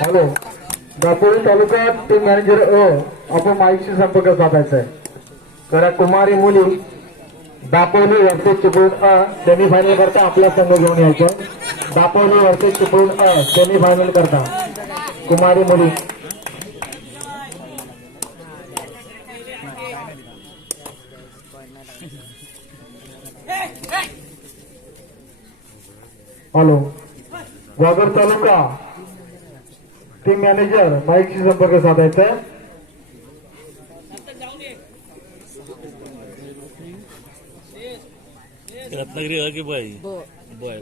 Hello, Dapoli तालुका team manager आपण माईकशी संपर्क साधायचा आहे. करा कुमारी मुली दापोली वर्सेस चिपळूण सेमीफायनल करता आपला संघ घेऊन यायचा. दापोली वर्सेस चिपळूण सेमीफायनल करता कुमारी मुली. हॅलो, वाघर तालुका टीम मॅनेजर माईकशी संपर्क साधायचा आहे. रत्नागिरी की बाई बॉय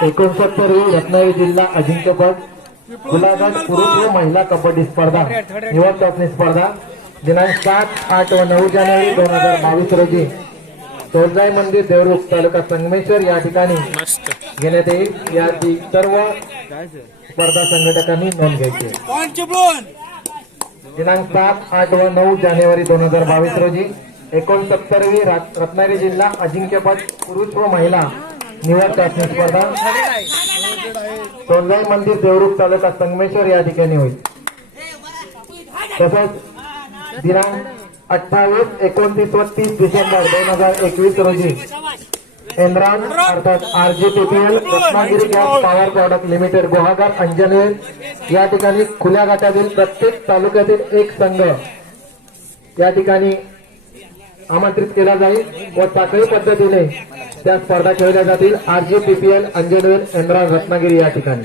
रत्नागिरी जिल्हा अजिंक्यपद गुलाघाट पुरुष व महिला कबड्डी स्पर्धा निवड चाचणी स्पर्धा दिनांक 7, 8 व 9 जानेवारी 2022 रोजी तोरजाई मंदिर देवरुख तालुका संगमेश्वर या ठिकाणी घेण्यात येईल. याची सर्व स्पर्धा संघटकांनी नोंद घ्यायची. दिनांक 7, 8 व 9 जानेवारी 2022 रोजी 69वी रत्नागिरी जिल्हा अजिंक्यपद पुरुष व महिला निवड चाचणी स्पर्धा तोरजाई मंदिर देवरुख तालुका संगमेश्वर या ठिकाणी होईल. तसंच दिनांक 28, 29 व 30 डिसेंबर 2021 रोजी एनरॉन अर्थात RGPPL Ratnagiri gas power product limited Guhagar Anjaner या ठिकाणी खुल्या गटातील प्रत्येक तालुक्यातील एक संघ या ठिकाणी आमंत्रित केला जाईल व साखळी पद्धतीने त्या स्पर्धा खेळल्या जातील. RGPPL अंजनेर एनरॉन रत्नागिरी या ठिकाणी.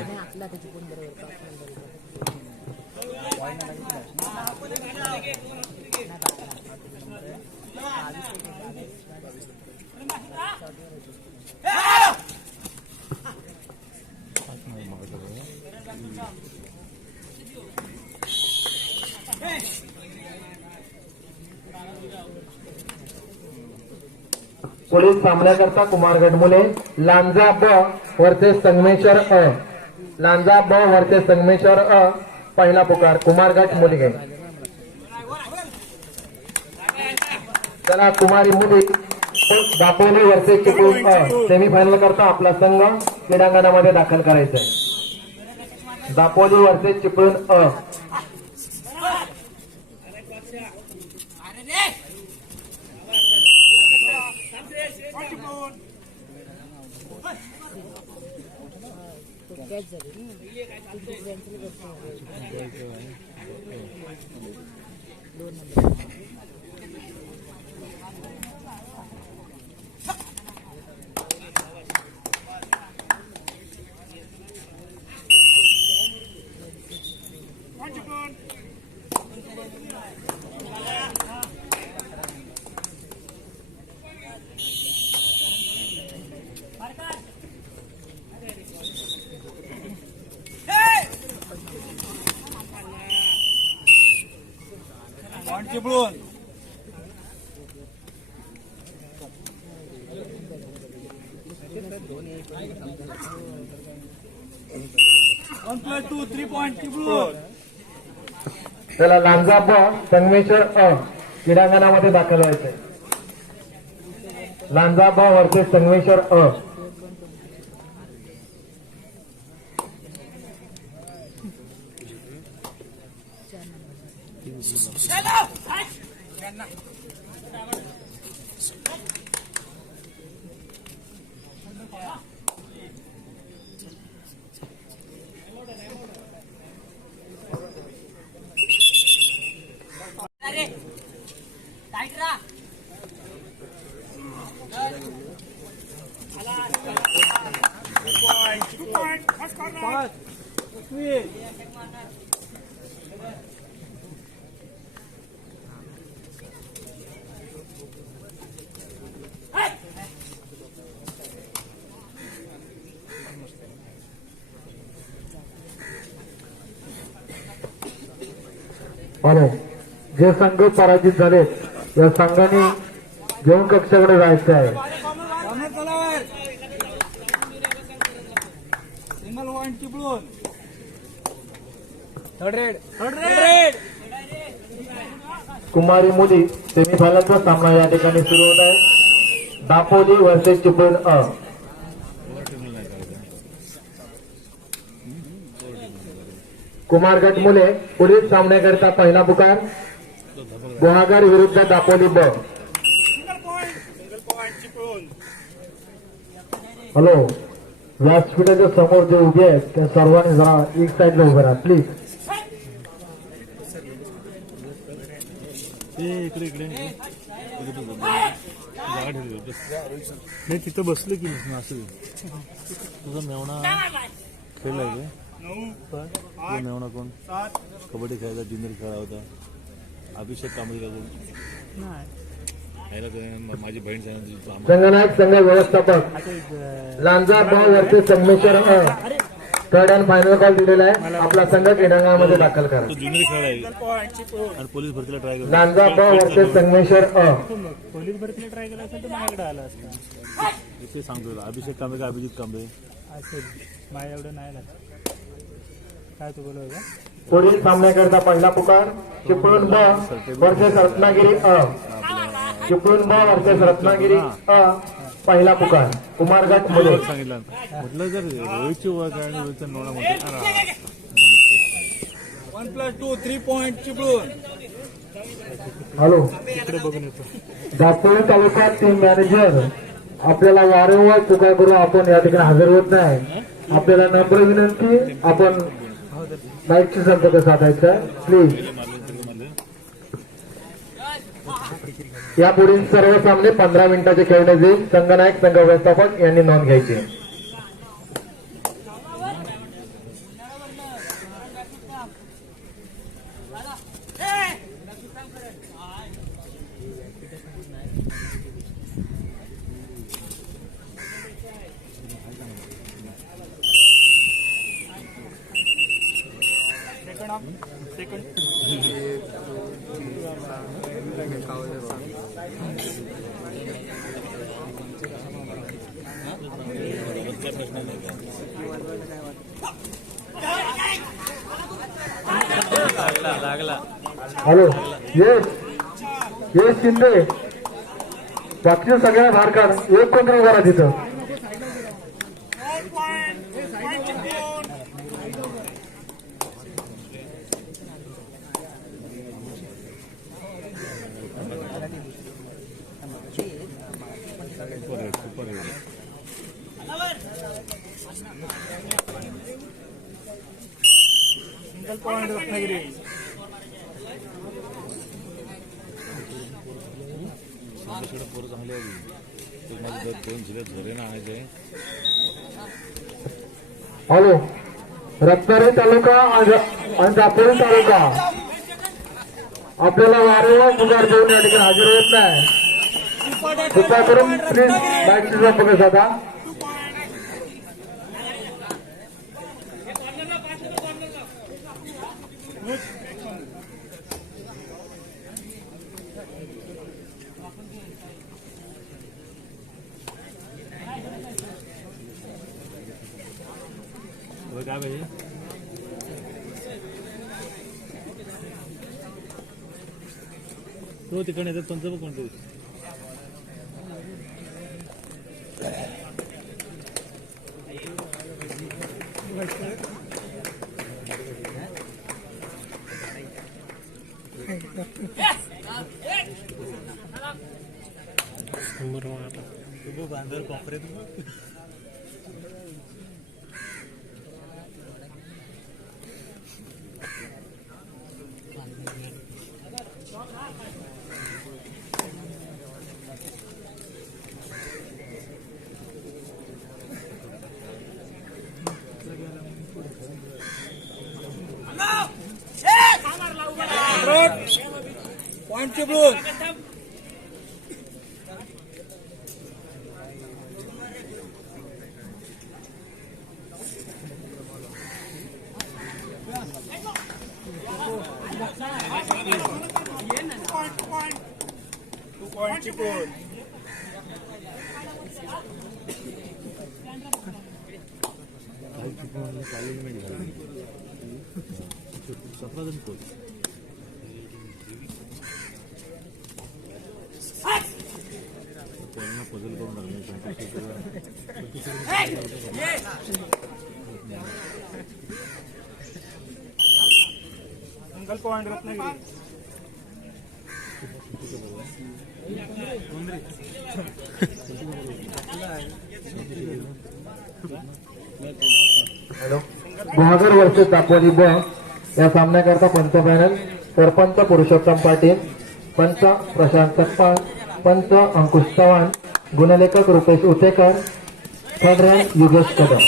पुढील सामन्याकरता कुमारगड मुले लांजा ब वर्सेस संगमेश्वर लांजा ब वर्सेस संगमेश्वर पहिला पुकार कुमारगड मुली. चला कुमारी मुली दापोली वर्सेस चिपळूण सेमीफायनल करता आपला संघ क्रीडांगणामध्ये दाखल करायचा आहे. Dapoli versus Chiplun Chiplun +2 3 point Chiplun. चला लांजा ब संगमेश्वर क्रीडांगणामध्ये दाखल व्हायचंय. लांजा ब वर्सेस संगमेश्वर हॅलो, जे संघ पराजित झालेत या संघाने घेऊन कक्षाकडे जायचं आहे. कॉर्नर तलावर. Single point Chiplun. Third raid. कुमारी मुली सेमीफायनलचा सामना या ठिकाणी सुरू होत आहे. Dapoli versus Chiplun A. कुमारगट मुले पुढील सामन्याकरिता पहिला पुकार. गुहागर विरुद्ध दापोली ब. Single point Chiplun. हॅलो, व्यासपीठाच्या समोर जे उभे आहेत त्या सर्वांनी जरा एक साईडला उभे राहा प्लीज. इकडे जागा ठेवली नाही, तिथं बसले की नाही असं. तुझा मेवणा खेळलाय का? 9 तुझा मेवणा कोण? 7 कबड्डी खेळायचा, ज्युनियर खेळा होता. अभिषेक कांबळे का कोण? खायला तर माझी बहीण सांगितली. संघनायक संघ व्यवस्थापक लांजा ब versus Sangameshwar a. Third and final call दिलेला आहे. आपला संघ क्रीडांगणामध्ये दाखल करा. तो ज्युनियर खेळा आहे पॉइंट चिपळूण. आणि पोलीस भरतीला ट्राय करतो. लांजा ब वर्सेस संगमेश्वर अ. पोलीस भरतीला ट्राय केला असेल तर माझ्याकडे आला असता. ते सांगतो तुला. अभिषेक कांबळे का अभिजित कांबळे? असेल माझ्या एवढं नाही लागत. काय तू बोलव का? पुढील सामन्याकरता पहिला पुकार. चिपळूण ब वर्सेस रत्नागिरी अ. चिपळूण ब वर्सेस रत्नागिरी अ. पहिला पुकार. कुमारगट मुले. सांगितलं म्हटलं जर रोहितची ओळख आहे आणि रोहितचा नोडा म्हणतो 1+2 3 पॉइंट चिपळूण. हॅलो, इकडे बघून येतो. दापोली तालुका टीम मॅनेजर आपल्याला वारंवार पुकार करून आपण या ठिकाणी हजर होत नाही. आपल्याला नम्र विनंती, आपण माईकशी संपर्क साधायचा आहे प्लीज. यापुढील सर्व सामने 15 मिनिटाचे खेळण्यात येईल. संघनायक संघ व्यवस्थापक यांनी नोंद घ्यायची. हॅलो, यश शिंदे बाकीच्या सगळ्या बाहेर काढ. एक कोणतरी उभा राहा तिथं. Single point Ratnagiri. पोरं चांगली आहे. ते माझे 2 जिल्ह्यात झोरे ना आणायचे. हॅलो, रत्नागिरी तालुका आणि दापोली तालुका आपल्याला वारंवार पुकार देऊन या ठिकाणी हजर होत नाही. कृपया करून प्लीज माईकशी संपर्क साधा. काय पाहिजे? तो तिकडे येतात तुमचं पण कोणतं? बांधर कॉपरे पॉइंट चिपळूण. 2 पॉइंट चिपळूण. काही चुकून चालेल नाही झालं 17 जण कोच त्यांना पजल करून single point Ratnagiri. Hello. Guhagar versus Dapoli ब या सामन्याकरता पंच पॅनल सरपंच पुरुषोत्तम पाटील, पंच प्रशांत सकपाळ, पंच अंकुश चव्हाण, गुणलेखक रुपेश उतेकर, थर्ड रँक युगेश कदम.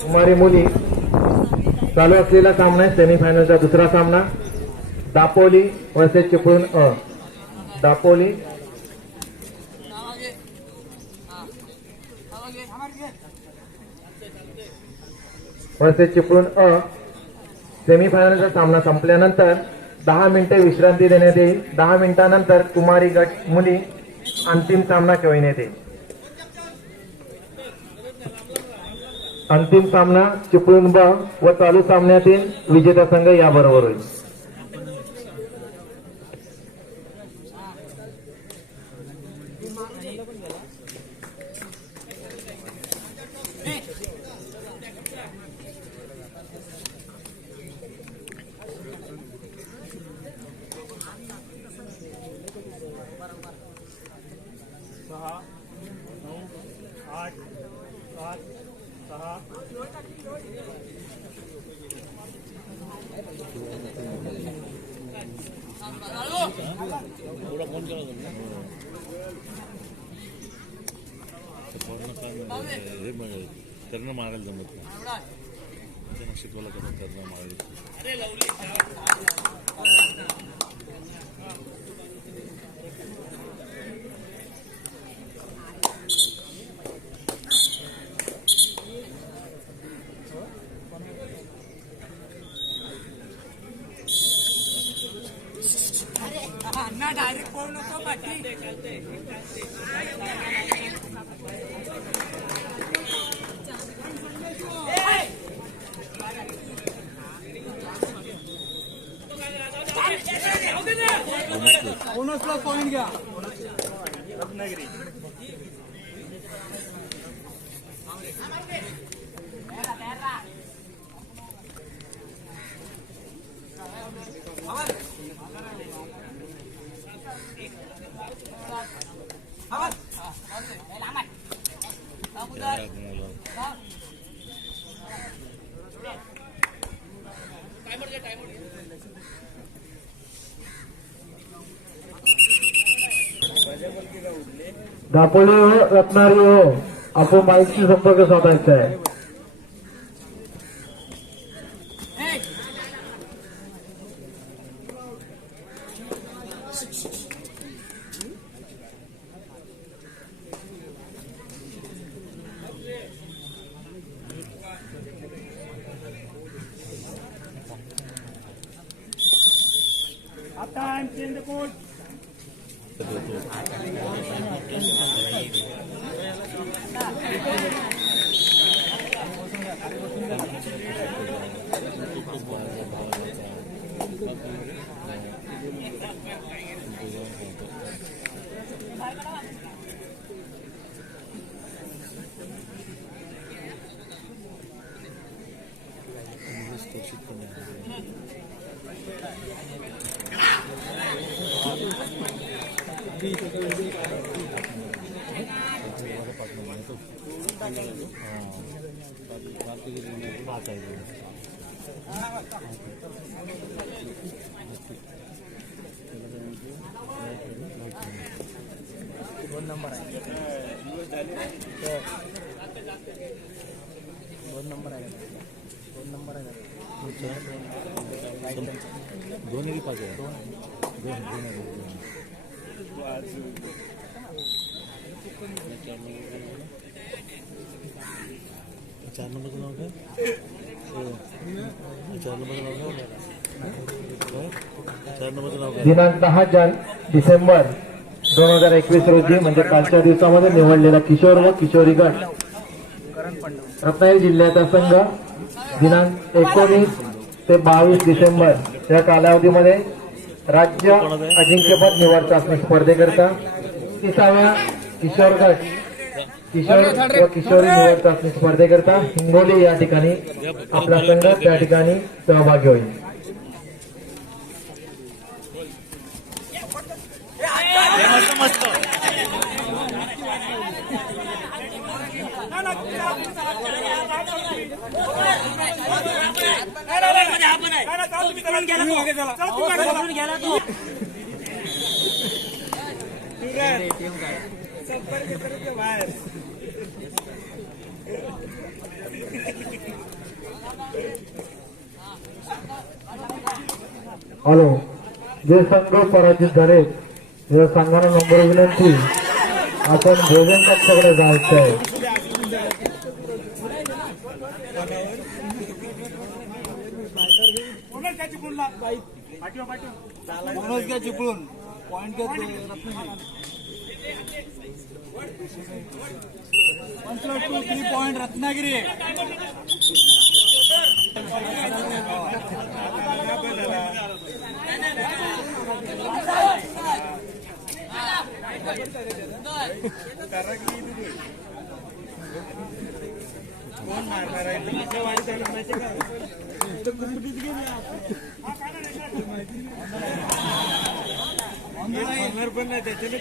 कुमारी मुली चालू असलेला सामना आहे. सेमीफायनलचा दुसरा सामना दापोली वर्सेस चिपळूण अ. दापोली वर्सेस चिपळूण अ. सेमीफायनलचा सामना संपल्यानंतर 10 मिनिटे विश्रांती देण्यात येईल. 10 मिनिटांनंतर कुमारी गट मुली अंतिम सामना खेळविण्यात येईल. अंतिम सामना चिपळूण ब व चालू सामन्यातील विजेता संघ याबरोबर होईल. सहा 9 8 7 6 थोडा फोन करा हे करणं मारायला जमत नाही त्यांना शिकवायला कसं करणं मारायला. डायरेक्ट पळू नको पाठी. बोनसला पॉइंट घ्या. रत्नागिरी. दापोली हो रत्नागिरी हो आपण माईकशी संपर्क साधायचा आहे. Half time, change the coach. दोन्ही पाहिजे 4 नंबरचं नाव काय? 4 नंबरचं नाव काय? 4 नंबरचं नाव काय? दिनांक 10 डिसेंबर 2021 रोजी म्हणजे कालच्या दिवसामध्ये निवडलेला किशोर व किशोरी गट रत्नागिरी जिल्ह्याचा संघ दिनांक 19 ते 22 डिसेंबर या कालावधीमध्ये राज्य अजिंक्यपद निवड चाचणी स्पर्धेकरता 30व्या किशोर गट किशोर व किशोरी निवड चाचणी स्पर्धेकरता हिंगोली या ठिकाणी आपला संघ त्या ठिकाणी सहभागी होईल. हॅलो, जे संघ पराजित झाले या संघाला नंबर विनंती, आपण भोजन कक्षाकडे जायचं आहे. Chiplun point point Ratnagiri. कोण मारणार आहे? पण नाही त्याच्याने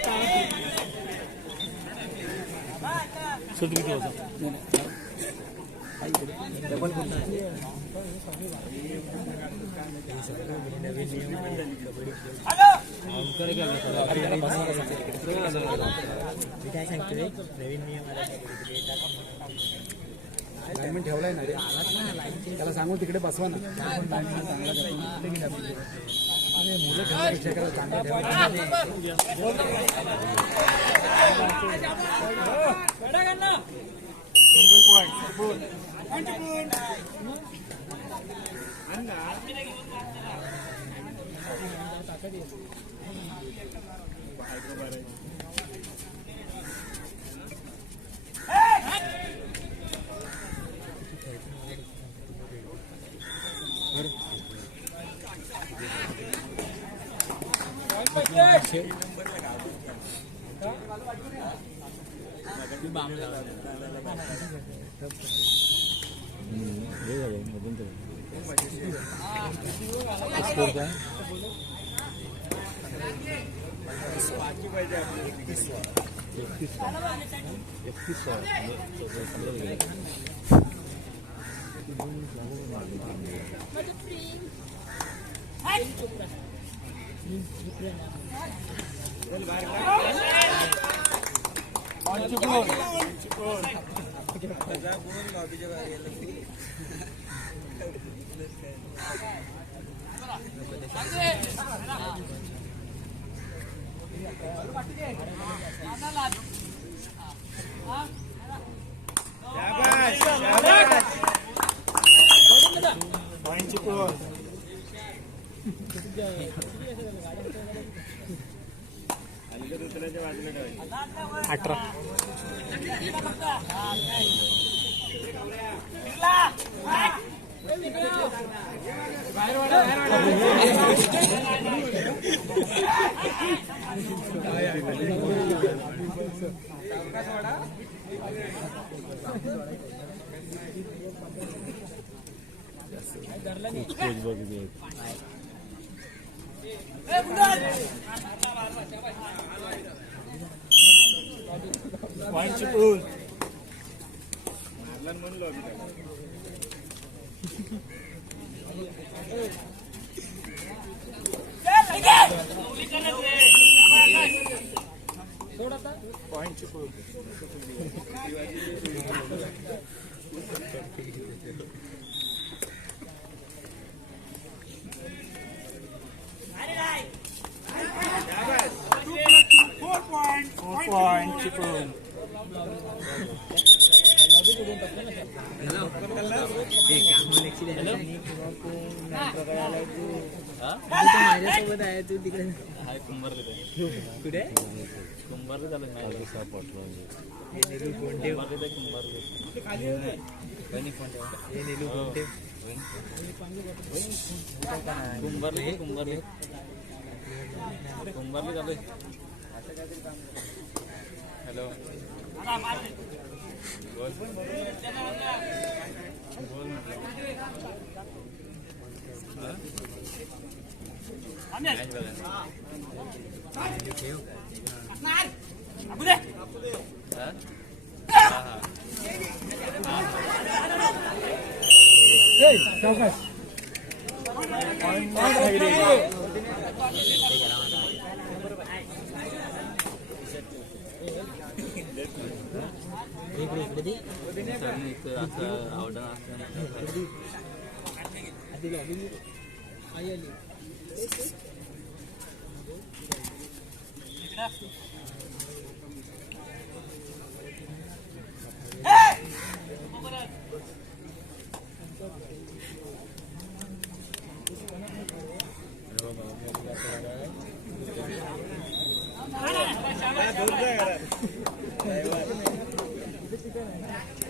किती होता? काय सांगतोय नवीन नियम लाईनमॅन ठेवलाय ना रे, त्याला सांगून तिकडे बसवा ना. चांगला मुलं ठेवण्यापेक्षा त्याला चांगला point Chiplun point Chiplun point Chiplun माझ्यासोबत आहे तू तिकडे हाय कुंभारले कुठे कुंभारले झालं नाही साप वाटलं कुंभारले कुंभारले कुंभारले कुंभारले झालं हॅलो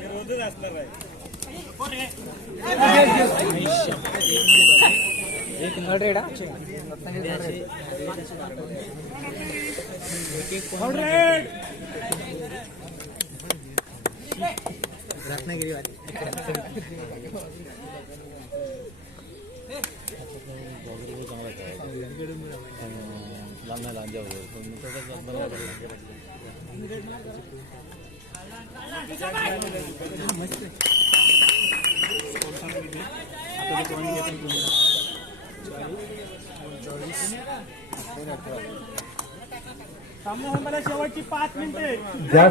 रोजच असणार आहे रत्नागिरी वाली शेवटची 5 मिनिटे ज्या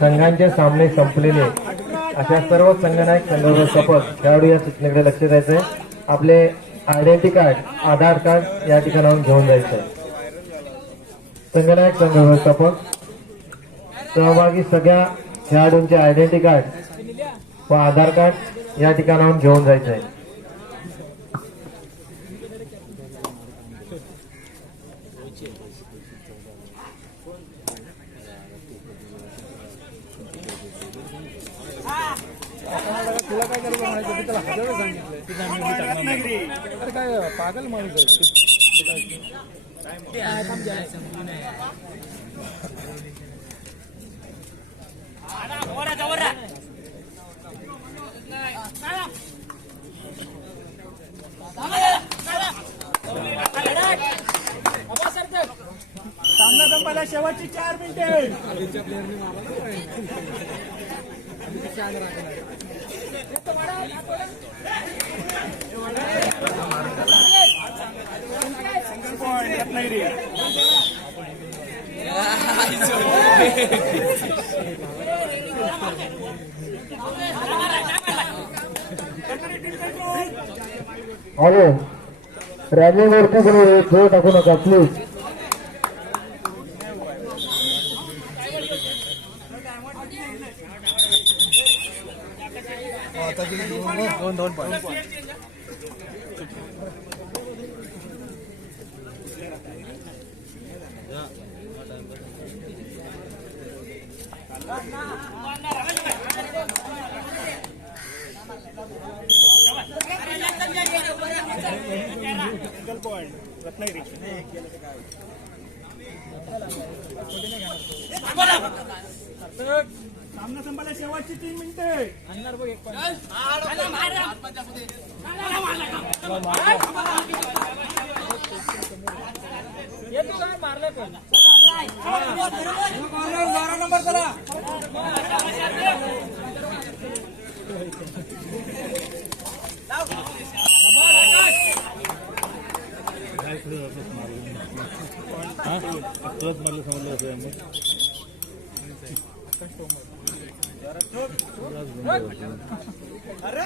संघांचे सामने संपलेले अशा सर्व संघनायक संघ व्यवस्थापक खेळाडू या सूचनेकडे लक्ष द्यायचंय. आपले आयडेंटिटी कार्ड आधार कार्ड या ठिकाणाहून घेऊन जायचंय. संघनायक संघ व्यवस्थापक सहभागी सगळ्या खेळाडूंचे आयडेंटिटी कार्ड व आधार कार्ड या ठिकाणाहून घेऊन जायचंय. तुला काय करायचं म्हणायचं त्याला हजारो सांगितलं अरे काय पागल माणूस सामना संपायला शेवटची 4 मिनिटे रत्नागिरी हॅलो रॅलीवरती कोणी खेळ टाकू नका प्लीज. दोन पॉईंट सिंगल पॉइंट रत्नागिरी सामना संपायला शेवटची 3 मिनिटे अंदर बघ एक येतो काय मारले पण 12 नंबर करा ट्रक मारलं समजलं होतं आम्ही अरे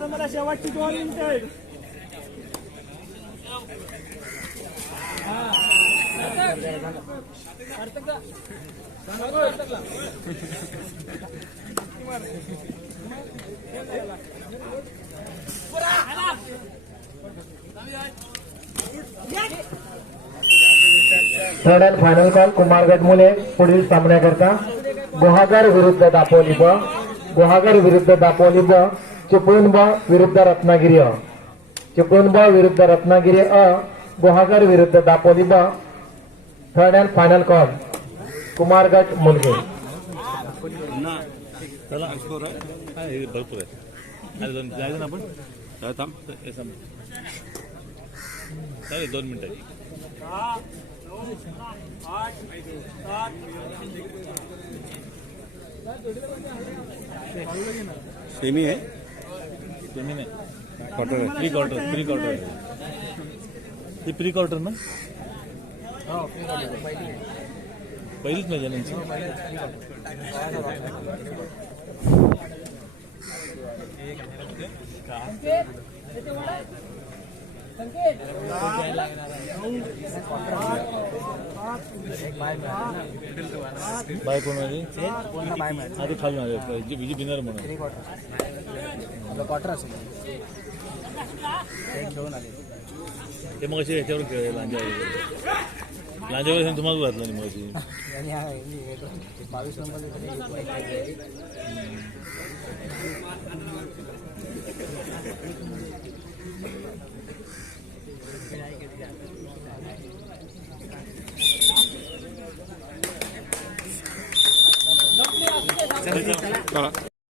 नंबरला शेवटची 2 मिनिटे थर्ड अँड फायनल कॉल कुमारगड मुले पुढील सामन्याकरता गुहागर विरुद्ध दापोली ब, गुहागर विरुद्ध दापोली ब, चिपळूण ब विरुद्ध रत्नागिरी अ, चिपळूण ब विरुद्ध रत्नागिरी अ, गुहागर विरुद्ध दापोली ब. थर्ड अँड फायनल कॉल कुमारगड मुलगे. चला हा, हे भरपूर आहे. अरे जायचं ना आपण हे थांब. चालेल 2 मिनिटं. 8 7 सेमी आहे सेमी नाही क्वार्टर आहे. प्री क्वार्टर आहे. ती प्री क्वार्टर ना पहिलीच नाही जणांची. बाय कोण आधी खाली आले जी बिजी बिनर म्हणून क्वार्टर असेल घेऊन आले ते मग असे ह्याच्यावर खेळले लांजावर तुम्हाला घातलं नाही मग आणि हा 22 नंबर चला